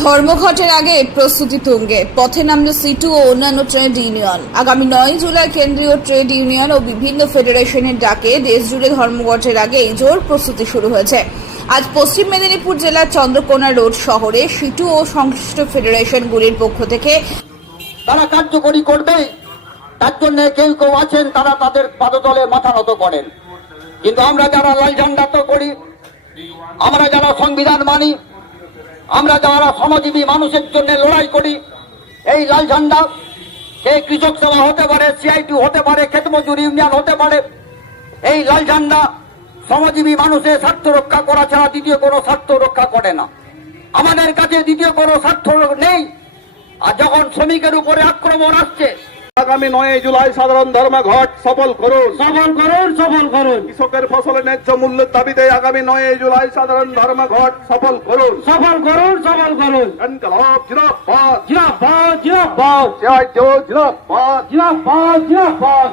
ধর্মঘটের আগে প্রস্তুতি তুঙ্গে। পথে নামল সিটু ও অন্যান্য ট্রেড ইউনিয়ন। আগামী নয় জুলাই কেন্দ্রীয় ট্রেড ইউনিয়ন ও বিভিন্ন ফেডারেশনের ডাকে দেশ জুড়ে ধর্মঘটের আগে এই জোর প্রস্তুতি শুরু হয়েছে। আজ পশ্চিম মেদিনীপুর জেলার চন্দ্রকোনা রোড শহরে সিটু ও সংশ্লিষ্ট ফেডারেশনগুলির পক্ষ থেকে তারা কার্যকরী করবে, তার জন্য কেউ কেউ আছেন, তারা তাদের পাদতলে মাথা নত করেন। কিন্তু আমরা যারা লাল ঝান্ডা তো করি, আমরা যারা সংবিধান মানি আমরা যারা শ্রমজীবী মানুষের জন্য লড়াই করি, এই লাল ঝান্ডা সে কৃষক সভা হতে পারে সিআইটি হতে পারে, ক্ষেত মজুর ইউনিয়ন হতে পারে, এই লাল ঝান্ডা শ্রমজীবী মানুষের স্বার্থ রক্ষা করা ছাড়া দ্বিতীয় কোনো স্বার্থ রক্ষা করে না। আমাদের কাছে দ্বিতীয় কোনো স্বার্থ নেই। আর যখন শ্রমিকের উপরে আক্রমণ আসছে আগামী নয় জুলাই সাধারণ ধর্মঘট সফল করুন। সফল করুন সফল করুন। কৃষকের ফসলের ন্যায্য মূল্যের দাবিতে আগামী নয় জুলাই সাধারণ ধর্মঘট সফল করুন। সফল করুন সফল করুন। জিরাবাদ জিরাবাদ সিআইটিও জিন্দাবাদ জিরাবাদ জিরাবাদ